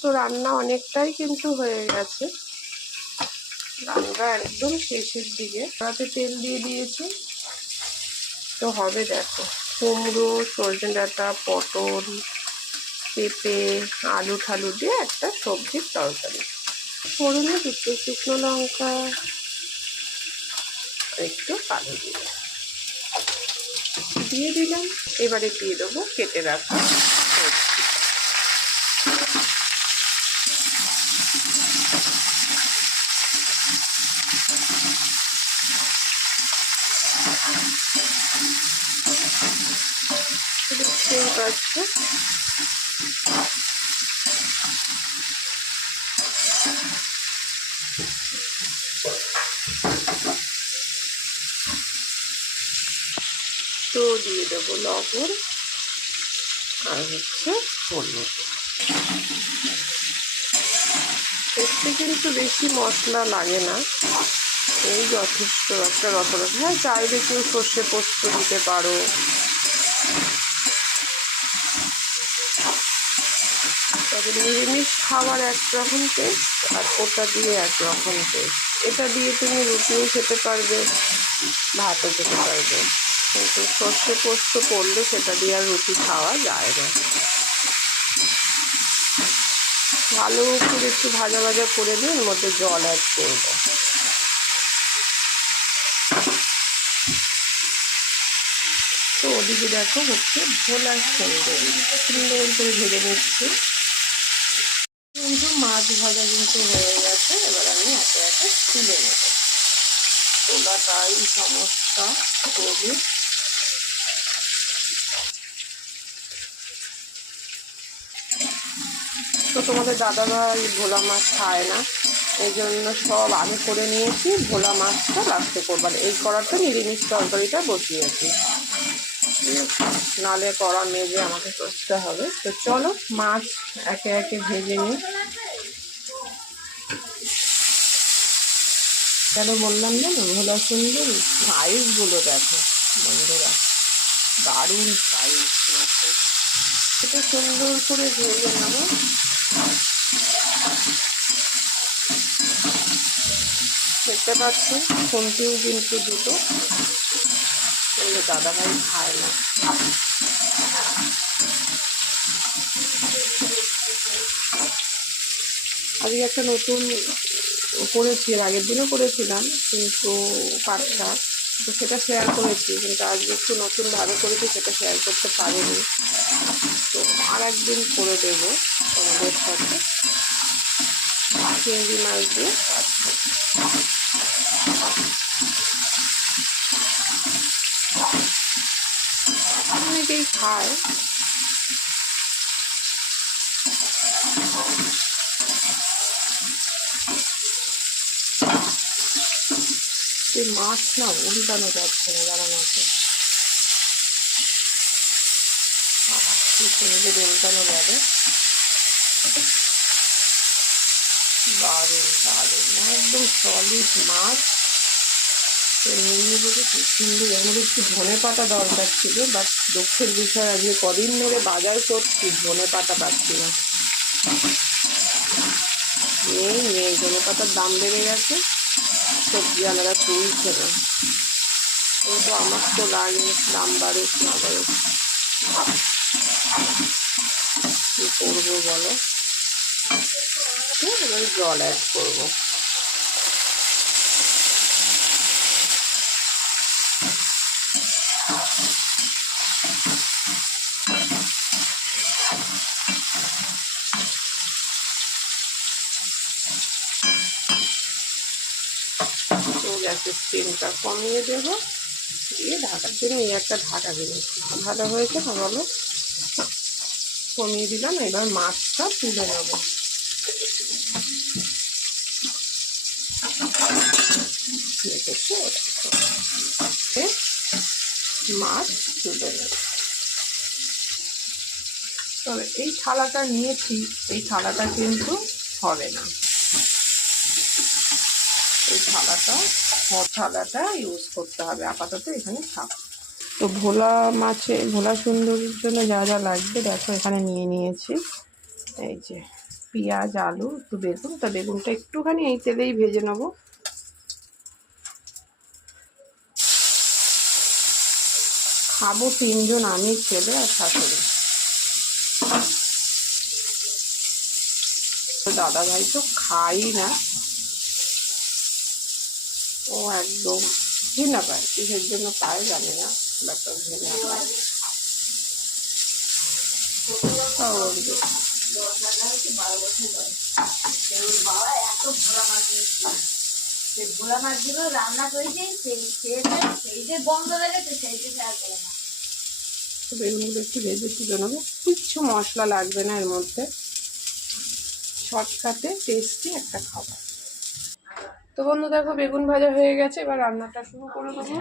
তো রান্না অনেকটাই কিন্তু হয়ে গেছে, রান্না একদম শেষের দিকে। তাতে তেল দিয়ে দিয়েছি, তো হবে দেখো কুমড়ো, সজনে ডাঁটা, পটল, পেঁপে, আলু ঠালু দিয়ে একটা সবজির তরকারি। ফোড়নে দুটো শুকনো লঙ্কা, একটু কালো জিরে দিয়ে দিলাম। এবারে দিয়ে দেবো কেটে রাখা দেখতেই পাচ্ছ। তো দিয়ে দেবো লবণ আর হচ্ছে হলুদ। এতে কিন্তু বেশি মশলা লাগে না, এই যথেষ্ট একটা রসগোল্লা। হ্যাঁ, চাইলে কেউ সর্ষে পোস্ত দিতে পারো, তবে নিরামিষ খাবার একরকম টেস্ট আর ওটা দিয়ে একরকম টেস্ট। এটা দিয়ে তুমি রুটিও খেতে পারবে, ভাতও খেতে পারবে, কিন্তু সর্ষে পোস্ত করলে সেটা দিয়ে আর রুটি খাওয়া যায় না। ভালো করে একটু ভাজা ভাজা করে দিয়ে এর মধ্যে জল অ্যাড করবো। তো ওদিকে দেখো হচ্ছে ভোলা সুন্দর করে ভেজে নিচ্ছি, কিন্তু মাছ ভাজা কিন্তু হয়ে গেছে। এবার আমি একে একে তুলে নেব। তোলাটাই সমস্যা করবে। তো তোমাদের দাদাভাই ভোলা মাছ খায় না, এই জন্য সব আগে করে নিয়েছি, ভোলা মাছটা লাস্টে করবার। এই কড়াটা নিরামিষ তরকারিটা বসিয়েছি, নালে কড়া মেজে আমাকে করতে হবে। তো চলো মাছ একে একে ভেজে নিই। কেন বললাম জানো, ভোলা সুন্দর সাইজগুলো দেখো বন্ধুরা, দারুণ সাইজ মাছের। এটা সুন্দর করে ভেজে নেবো। দেখতে পাচ্ছ খুন্তিও কিন্তু দুটো, দাদাভাই খায় না। আজকে একটা নতুন করেছি, আগের দিনও করেছিলাম কিন্তু পাট শাক, তো সেটা শেয়ার করেছি, কিন্তু আজকে একটু নতুনভাবে করেছি, সেটা শেয়ার করতে পারিনি। তো আর একদিন করে দেবো তোমাদের সাথে, চিংড়ি মাছ দিয়ে পাট শাক। অনেকেই খায়, এই মাছ না উল্টানো যাচ্ছে না, জানা মাছে কি সুন্দর উল্টানো যাবে। দারুণ দারুণ একদম সলিড মাছ নিয়ে বলে কি সুন্দর। এর মধ্যে একটু ধনে পাতা দরকার ছিল, বাট দুঃখের বিষয় আজকে কদিন ধরে বাজার করছি, ধনে পাতা পাচ্ছি না। নেই ধনে পাতার দাম বেড়ে গেছে, সবজি আলাদা তুলছে না, কিন্তু আমার তো লাগে দাম বাড়ুক না বাড়ুক, কি করবো বলো। এবার জল অ্যাড করবো। তো গ্যাসের স্টিমটা কমিয়ে দেবো, দিয়ে ঢাকার জন্য এই একটা ঢাকা দিয়েছি। ভালো হয়েছে না বলো, কমিয়ে দিলাম। এবার মাছটা তুলে নেব। মাছ তুলে নেব। তবে এই থালাটা নিয়েছি, এই থালাটা কিন্তু হবে না, এই থালাটা ইউজ করতে হবে। আপাতত এখানে থাক। তো ভোলা সুন্দরীর জন্য যা যা লাগবে দেখো এখানে নিয়ে নিয়েছি। এই যে পেঁয়াজ, আলু, একটু বেগুন। তো বেগুনটা একটুখানি এই তেলেই ভেজে নেব। খাবো 3 জন, আমি, ছেলে আর শাশুড়ি। তো দাদা ভাই তো খাই না, ও একদম ঘৃণা পায়, কিসের জন্য পায় জানি না, বাট ঘৃণা পায়। ভোলা মাছগুলো রান্না করেছি, সেই যে বন্ধ লেগেছে সেই যে বেগুনগুলো একটু ভেজে তুলে নেবো। কিচ্ছু মশলা লাগবে না এর মধ্যে, শর্টকাটে টেস্টি একটা খাবার। তো বন্ধু দেখো বেগুন ভাজা হয়ে গেছে, এবার রান্নাটা শুরু করে দেবো।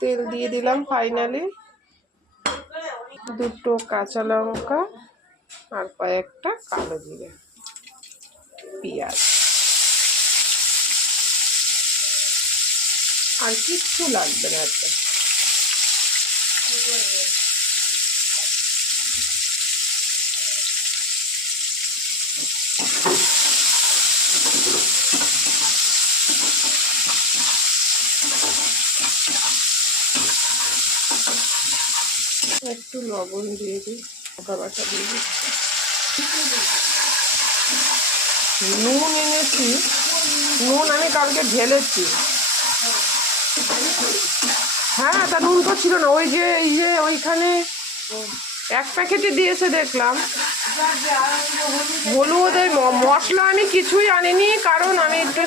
তেল দিয়ে দিলাম ফাইনালি, 2টো কাঁচা লঙ্কা আর কয়েকটা কালো জিরে, পেঁয়াজ, আর কিচ্ছু লাগবে না। একটা একটু লবণ দিয়ে দিই, লঙ্কা বাটা দিয়ে দিই, নুন এনেছি, নুন আমি কালকে ঢেলেছি। হ্যাঁ, তা নুন তো ছিল না, ওই যে ওইখানে 1 প্যাকেটে দিয়েছে দেখলাম। হলুদ, মশলা আমি কিছুই আনিনি, কারণ আমি একটু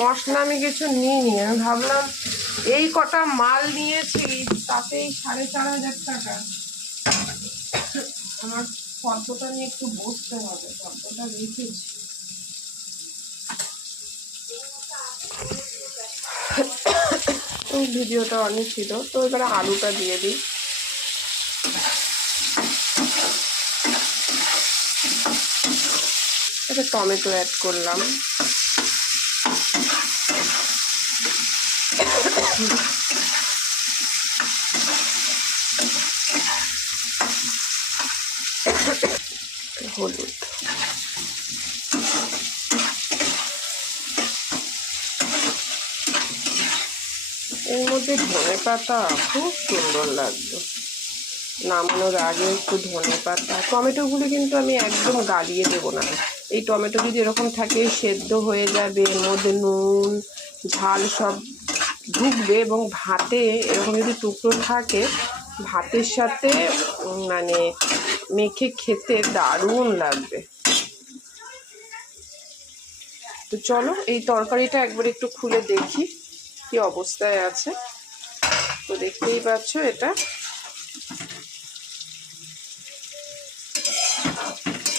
মশলা আমি কিছু নিইনি। আমি ভাবলাম এই কটা মাল নিয়েছি, তাতেই 4,500 টাকা। আমার ফর্দটা নিয়ে একটু বসতে হবে, ফর্দটা রেখেছি। ভিডিওটা অনেক ছিল। তো এবারে আলুটা দিয়ে দিই। একটা টমেটো অ্যাড করলাম, হলুদ, এর মধ্যে ধনে পাতা খুব সুন্দর লাগবে। নামানোর আগে একটু ধনে পাতা। টমেটোগুলো কিন্তু আমি একদম গালিয়ে দেবো না, এই টমেটোগুলো যেরকম থাকে সেদ্ধ হয়ে যাবে, এর মধ্যে নুন ঝাল সব ঢুকবে, এবং ভাতে এরকম যদি টুকরো থাকে ভাতের সাথে মানে মেখে খেতে দারুণ লাগবে। তো চলো এই তরকারিটা একবার একটু খুলে দেখি কি অবস্থায় আছে। তো দেখতেই পাচ্ছ, এটা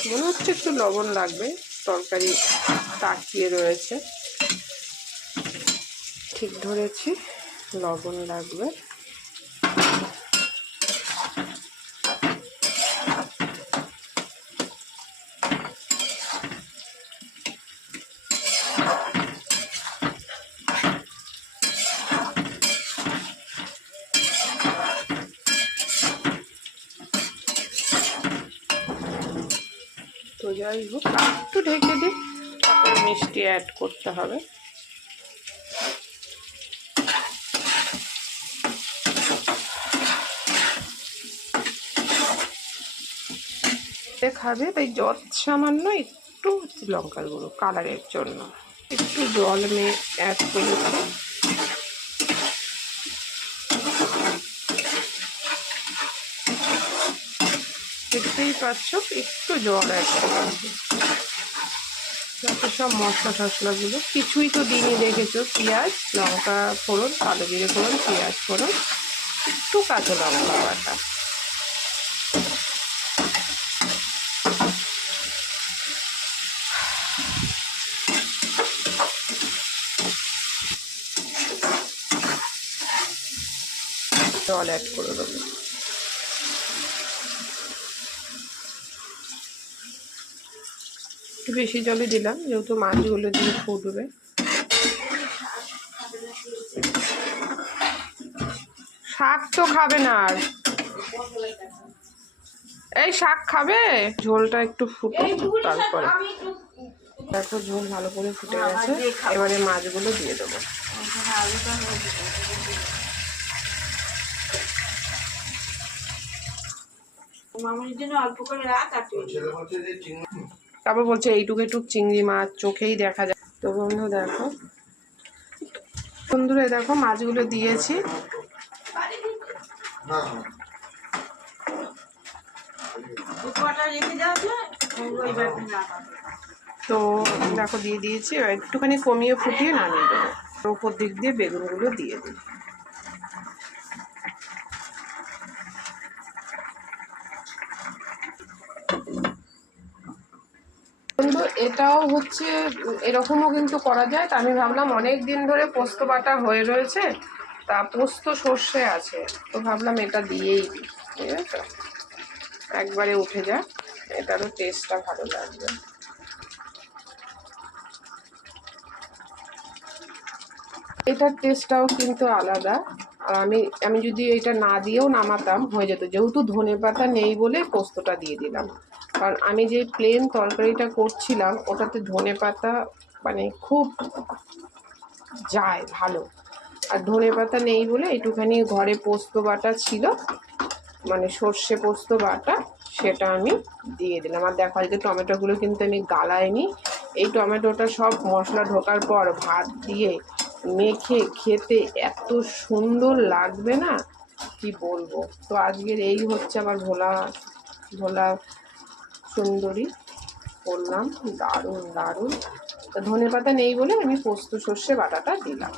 মনে হচ্ছে একটু লবণ লাগবে, তরকারি তাকিয়ে রয়েছে। ঠিক ধরেছি, লবণ লাগবে। তো যাই হোক, একটু ঢেকে দিই, তারপরে মিষ্টি অ্যাড করতে হবে। খাবে তাই যত সামান্য একটু লঙ্কার গুঁড়ো কালারের জন্য একটু জল অ্যাড করেছি। দেখতেই পাচ্ছ একটু জল অ্যাড করেছি, যাতে সব মশলা টশলাগুলো, কিছুই তো দিনই দেখেছো, পেঁয়াজ লঙ্কা ফোড়ন, কালো জিরে ফোড়ন, পেঁয়াজ ফোড়ন, একটু কাঁচা লঙ্কা বাটা। জল অ্যাড করে দেবো। বেশি জলই দিলাম, যেহেতু মাছগুলো দিয়ে ফুটবে। শাক তো খাবে না আর, এই শাক খাবে। ঝোলটা একটু ফুটুক তারপরে। দেখো ঝোল ভালো করে ফুটে গেছে, এবারে মাছগুলো দিয়ে দেবো। তারপর বলছে এইটুকু একটু চিংড়ি মাছ চোখেই দেখা যায়। তো বন্ধু দেখো, বন্ধুরা দেখো মাছগুলো দিয়েছি। তো দেখো দিয়ে দিয়েছি, একটুখানি কমিয়ে ফুটিয়ে নামিয়ে দেবো। উপর দিক দিয়ে বেগুনগুলো দিয়ে দিই। কিন্তু এটাও হচ্ছে এরকমও কিন্তু করা যায়। তা আমি ভাবলাম অনেক দিন ধরে পোস্ত বাটা হয়ে রয়েছে, তা পোস্ত সর্ষে আছে, তো ভাবলাম এটা দিয়েই দিই, ঠিক আছে, একবারে উঠে যায়, এটারও টেস্টটা ভালো লাগবে। এটার টেস্টটাও কিন্তু আলাদা। আর আমি যদি এটা না দিয়েও নামাতাম হয়ে যেত, যেহেতু ধনেপাতা নেই বলে পোস্তটা দিয়ে দিলাম। কারণ আমি যে প্লেন তরকারিটা করছিলাম ওটাতে ধনেপাতা মানে খুব যায় ভালো, আর ধনেপাতা নেই বলে একটুখানি ঘরে পোস্ত বাটা ছিল, মানে সর্ষে পোস্ত বাটা, সেটা আমি দিয়ে দিলাম। আর দেখো আজকে টমেটোগুলো কিন্তু আমি গালাইনি। এই টমেটোটা সব মশলা ঢোকার পর ভাত দিয়ে মেখে খেতে এত সুন্দর লাগবে না, কি বলবো। তো আজকের এই হচ্ছে আমার ভোলা ভোলা সুন্দরী করলাম, দারুণ দারুণ। তো ধনেপাতা নেই বলে আমি পোস্ত সর্ষে বাটাটা দিলাম।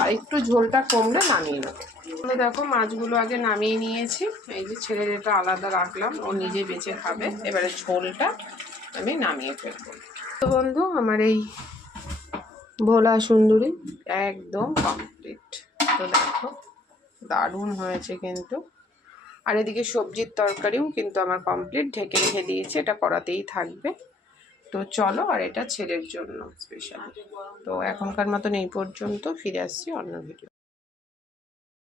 আর একটু ঝোলটা কমলে নামিয়ে নেবো। দেখো মাছগুলো আগে নামিয়ে নিয়েছি, এই যে ছেলের এটা আলাদা রাখলাম, ও নিজে বেঁচে খাবে। এবারে ঝোলটা আমি নামিয়ে ফেলবো। তো বন্ধু আমার এই ভোলা সুন্দরী একদম কমপ্লিট। তো দেখো দারুণ হয়েছে কিন্তু। আর এদিকে সবজির তরকারিও কিন্তু আমার কমপ্লিট, ঢেকে রেখে দিয়েছি, এটা করাতেই থাকবে। তো চলো, আর এটা ছেলের জন্য স্পেশাল। তো এখনকার মতন এই পর্যন্ত, ফিরে আসছি অন্য ভিডিও।